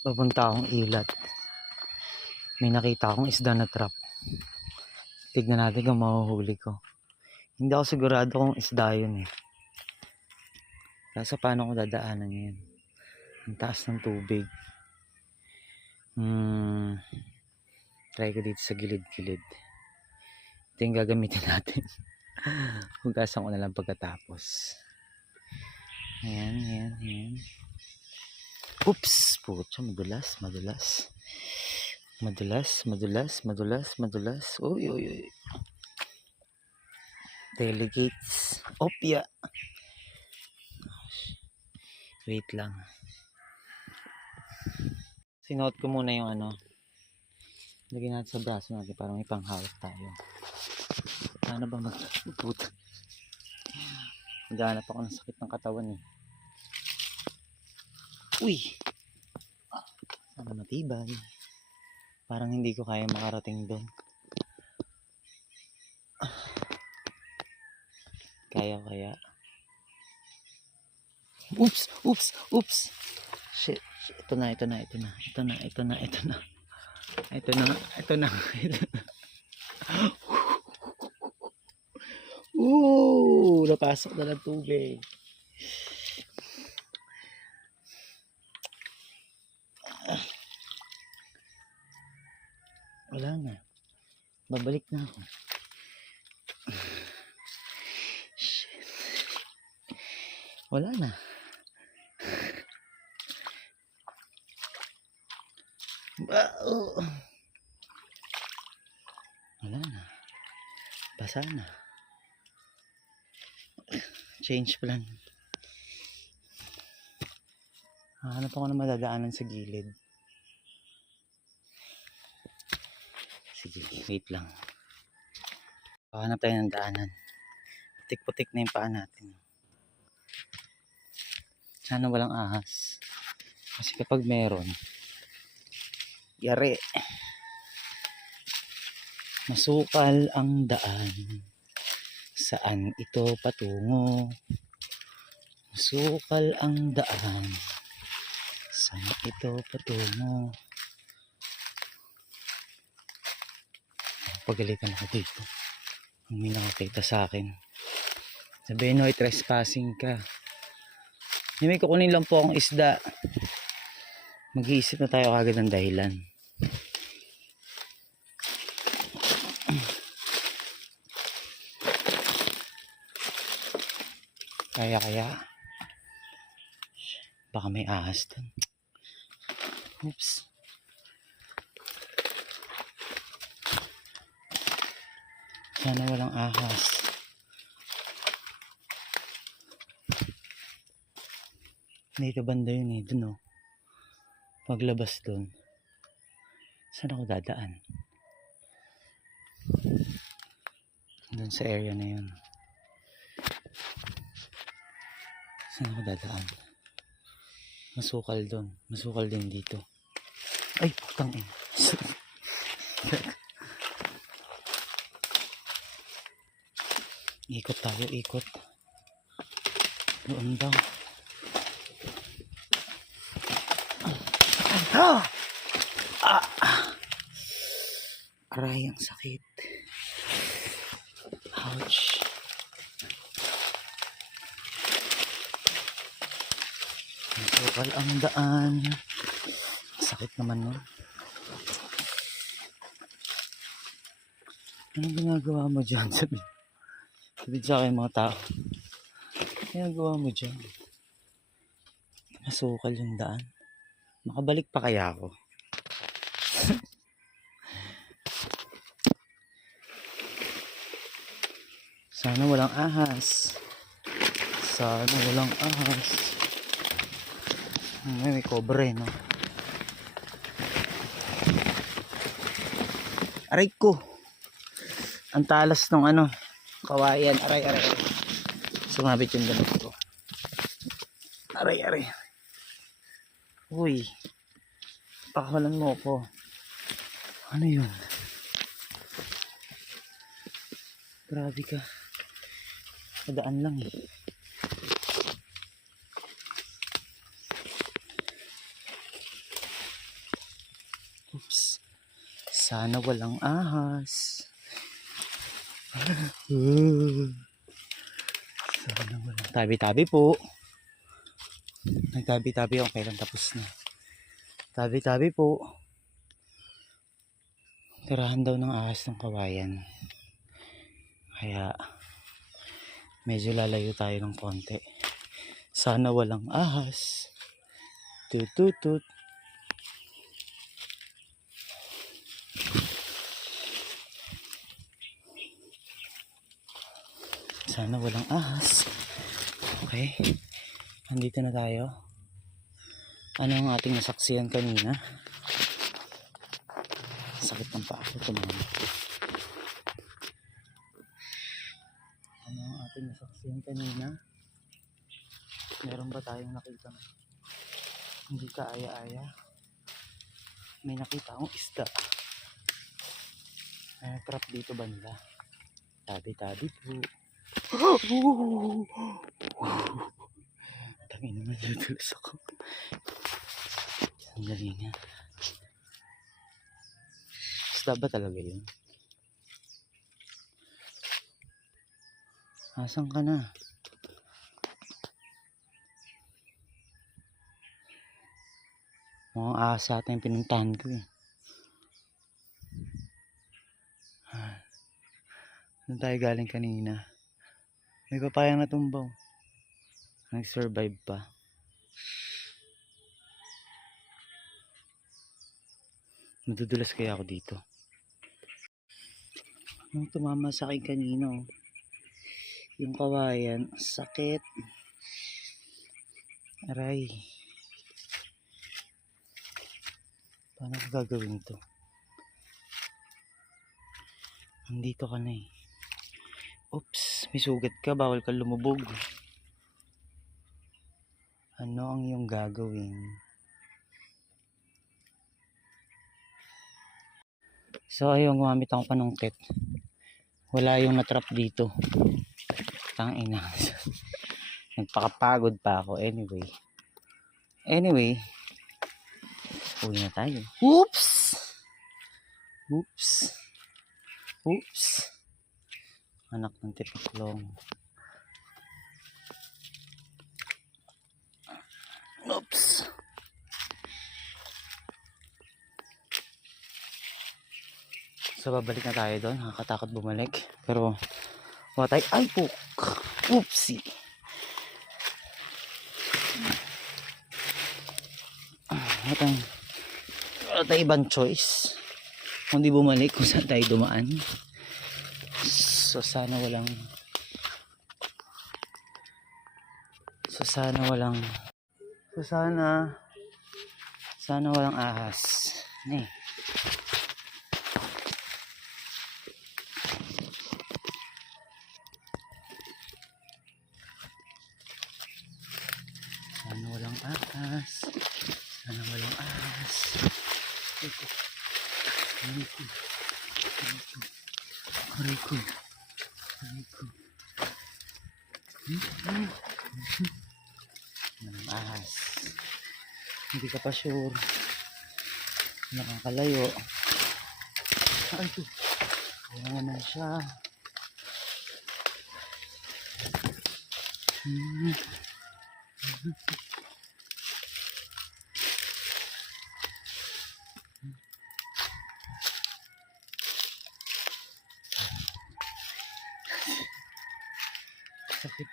Papunta akong ilat. May nakita akong isda na trap. Tignan natin kung mahuhuli ko. Hindi ako sigurado kung isda yun eh. Kaso paano ko dadaanan yun? Ang taas ng tubig. Try ko dito sa gilid-gilid. Ito yung gagamitin natin. Hugasan ko na lang pagkatapos. Ayan. Oops! Pucha, madulas. Uy. Delegates. Opya. Wait lang. Sinuot ko muna yung ano. Lagyan natin sa braso natin para may panghawak tayo. Paano ba magpuputa? Naghahanap ako ng sakit ng katawan eh. Uy! Sana matibay. Parang hindi ko kaya makarating doon. Kaya. Oops! Shit. Ito na. Napasok na ng tubig. Wala na. Babalik na ako. Shit. Wala na. Wala na. Basa na. Change plan. Hanap ako na madadaanan sa gilid. Sige, wait lang. Hanap tayo ng daanan. Putik-putik na yung paa natin. Sana walang ahas. Kasi kapag meron, yari. Masukal ang daan. Saan ito patungo? Masukal ang daan. Saan ito patungo? Pagalitan ako dito. Ang may nakakita sa akin. Sabihin mo, trespassing ka. May kukunin lang po akong isda. Mag-iisip na tayo kagad ng dahilan. Kaya. Baka may ahas dun. Oops. Sana walang ahas. Dito banda yun eh. Dun oh. Paglabas dun. Saan ako dadaan? Dun sa area na yun. Saan ako dadaan? Masukal dun. Masukal din dito. Ay, putang ina. Ikot tayo. Doon daw. Aray, ang sakit. Ouch. Masukal ang daan. Sakit naman nun. Anong ginagawa mo dyan? Sabi sa akin mga tao. Anong ginagawa mo dyan? Masukal yung daan. Makabalik pa kaya ako? Sana walang ahas. May cobre, no? Aray ko. Ang talas ng ano, kawayan. Aray. Sumabit yung ganito ko. Aray. Uy. Pakawalan mo ako. Ano yun? Grabe ka. Padaan lang eh. Oops. Sana walang ahas. Sana walang tabi-tabi po. Nagtabi-tabi ako kailan tapos na. Tabi-tabi po. Tirahan daw ng ahas ng kawayan. Kaya medyo lalayo tayo ng konti. Sana walang ahas. Tututut. Sana walang ahas. Okay. Andito na tayo. Ano ang ating nasaksihan kanina? Sakit ng paa ko. Tumama. Ano ang ating nasaksihan kanina? Meron ba tayong nakita? Hindi ka aya-aya. May nakita akong isda. May trap dito banda. Tabi-tabi po. Tangin naman, natulis ako. Sandali nga. Isda ba talaga yun? Asan ka na? Mukhang ahas ata yung pinuntahan ko eh. Doon tayo galing kanina. May papayang natumbaw. Nag-survive pa. Madudulas kaya ako dito. Nung tumama sa akin kanina, oh. Yung kawayan, sakit. Aray. Paano ko gagawin ito? Nandito ka na eh. Oops, may sugat ka, bawal ka lumubog. Ano ang iyong gagawin? So ayun, gumamit ako panungkit. Wala yung natrap dito. Tangina. Nagpakapagod pa ako. Anyway. Uwi na tayo. Oops! Anak ng tipiklong. Oops! So babalik na tayo doon. Nakakatakot bumalik. Pero watay. Ay po! Oopsie! Wala tayong ibang choice. Kundi bumalik kung saan tayo dumaan. So sana walang ahas. Sana walang ahas. Aray ko. Walang ahas. Hindi ka pa sure. Nakakalayo. Ay ko. Wala naman siya. Sakit.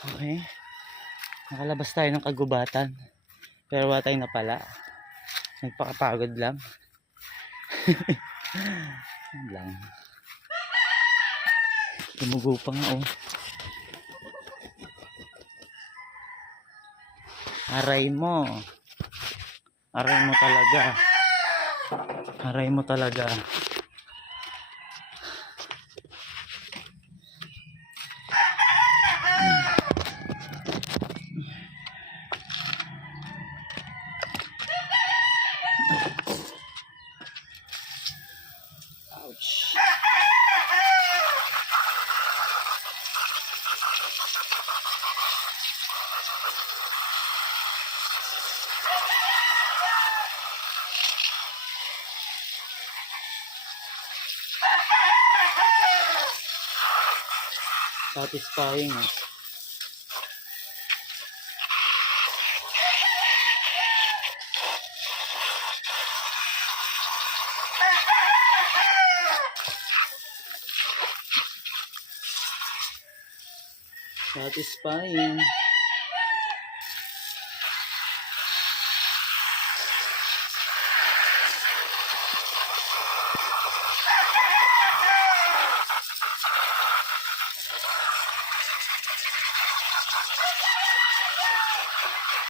Okay. Nakalabas tayo ng kagubatan. Pero wala tayong napala. Nagpakapagod lang. Lang. Tumugo pa nga oh. Aray mo talaga. Ouch. Satisfying ah. Satisfying.